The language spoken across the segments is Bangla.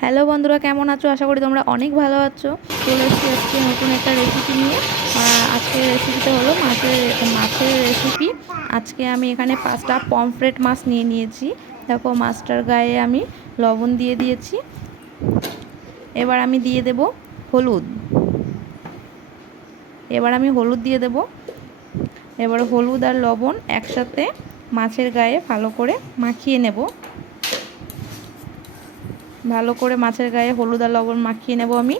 হ্যালো বন্ধুরা, কেমন আছো? আশা করি তোমরা অনেক ভালো আছো। চলে এসেছি আজকে নতুন একটা রেসিপি নিয়ে। আজকের রেসিপিটা হলো মাছের রেসিপি। আজকে আমি এখানে 5টা পমফ্রেট মাছ নিয়ে নিয়েছি। দেখো, মাছটার গায়ে আমি লবণ দিয়ে দিয়েছি। এবার আমি দিয়ে দেব হলুদ। হলুদ দিয়ে দেব। এবার হলুদ আর লবণ একসাথে মাছের গায়ে ভালো করে মাখিয়ে নেব। ভালো করে মাছের গায়ে হলুদ আর লবণ মাখিয়ে নেব আমি।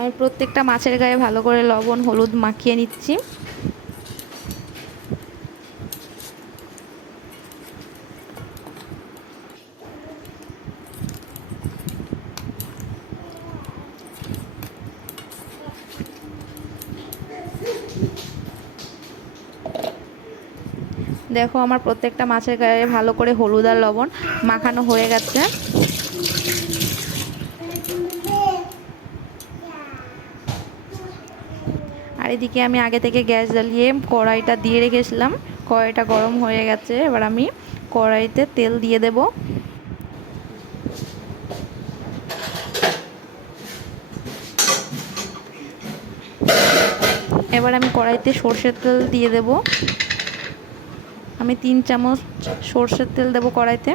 আমি প্রত্যেকটা মাছের গায়ে ভালো করে লবণ হলুদ মাখিয়ে নিচ্ছি। দেখো, আমার প্রত্যেকটা মাছের গায়ে ভালো করে হলুদ আর লবণ মাখানো হয়ে গেছে। আর এদিকে আমি আগে থেকে গ্যাস জ্বালিয়ে কড়াইটা দিয়ে রেখেছিলাম। কড়াইটা গরম হয়ে গেছে। এবার আমি কড়াইতে তেল দিয়ে দেব। এবার আমি কড়াইতে সর্ষের তেল দিয়ে দেব। আমি 3 চামচ সর্ষের তেল দেব কড়াইতে।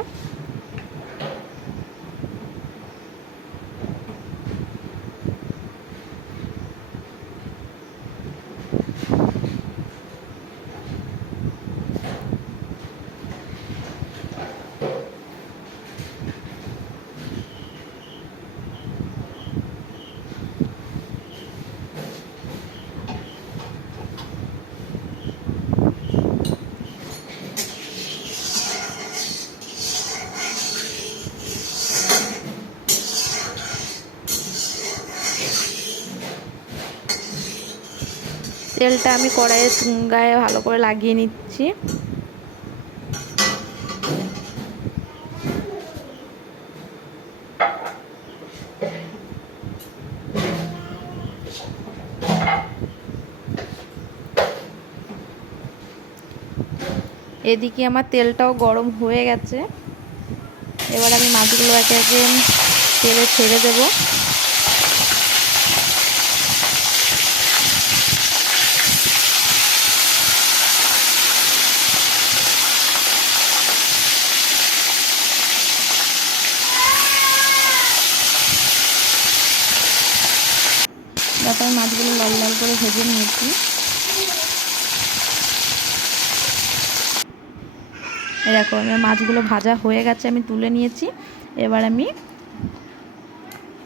তেলটা আমি কড়াইয়ের গায়ে ভালো করে লাগিয়ে নিচ্ছি। এদিকে আমার তেলটাও গরম হয়ে গেছে। এবার আমি মাছগুলো একে একে তেলে ছেড়ে দেব। তারপর মাছগুলো লাল লাল করে ভেজে নিয়েছি। দেখো, আমার মাছগুলো ভাজা হয়ে গেছে, আমি তুলে নিয়েছি। এবার আমি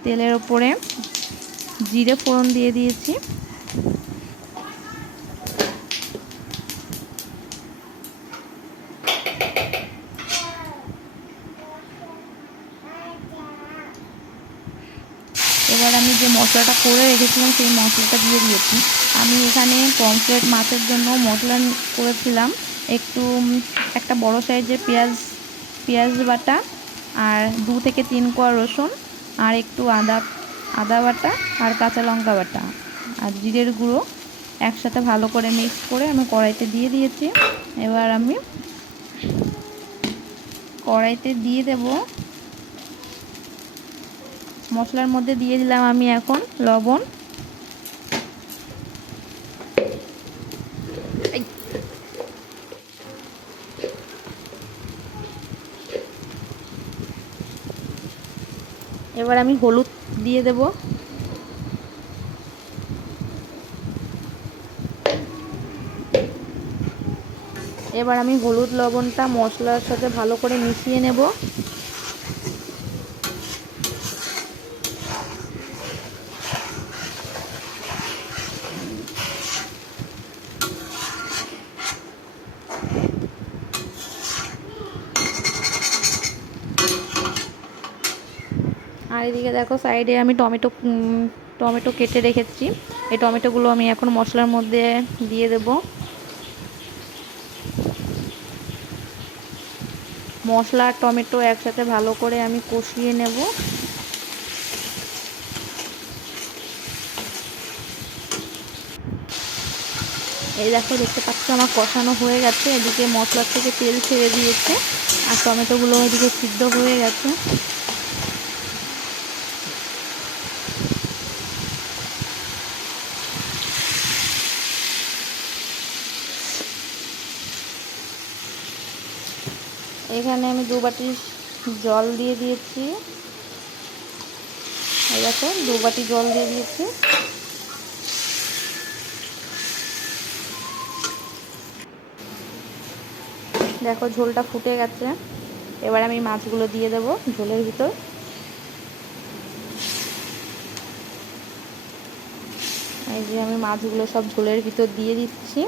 তেলের ওপরে জিরে ফোড়ন দিয়ে দিয়েছি। এবার আমি যে মশলাটা করে রেখেছিলাম সেই মশলাটা দিয়ে দিয়েছি। আমি এখানে পমফ্রেট মাছের জন্য মশলা করেছিলাম একটা বড় সাইজের পেঁয়াজ বাটা, আর 2 থেকে 3 কোয়া রসুন, আর একটু আদা বাটা, আর কাঁচা লঙ্কা বাটা, আর জিরের গুঁড়ো একসাথে ভালো করে মিক্স করে আমি কড়াইতে দিয়ে দিয়েছি। এবার আমি কড়াইতে দিয়ে দেব। মশলার মধ্যে দিয়ে দিলাম আমি এখন লবণ। এবার আমি হলুদ দিয়ে দেব। এবার আমি হলুদ লবণটা মশলার সাথে ভালো করে মিশিয়ে নেব। আর এদিকে দেখো, সাইডে আমি টমেটো টমেটো কেটে রেখেছি। এই টমেটোগুলো আমি এখন মশলার মধ্যে দিয়ে দেব। মশলা আর টমেটো একসাথে ভালো করে আমি কষিয়ে নেব। এই দেখো, দেখতে পাচ্ছ আমার কষানো হয়ে গেছে। এদিকে মশলার থেকে তেল ছেড়ে দিয়েছে আর টমেটোগুলো এদিকে সিদ্ধ হয়ে গেছে। এখানে আমি 2 বাটি জল দিয়ে দিয়েছি। এই দেখো 2 বাটি জল দিয়ে দিয়েছি। দেখো ঝোলটা ফুটে গেছে। এবার আমি মাছগুলো দিয়ে দেব ঝোলের ভিতর। এই যে আমি মাছগুলো সব ঝোলের ভিতর দিয়ে দিচ্ছি।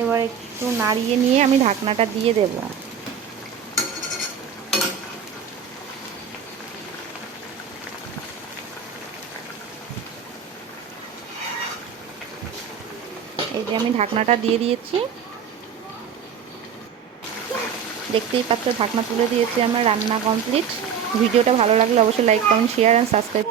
এবার একটু নাড়িয়ে নিয়ে আমি ঢাকনাটা দিয়ে দেব। এই যে আমি ঢাকনাটা দিয়ে দিয়েছি। দেখতেই পাচ্ছ ঢাকনা তুলে দিয়েছি। আমার রান্না কমপ্লিট। ভিডিওটা ভালো লাগলে অবশ্যই like, comment, share and subscribe.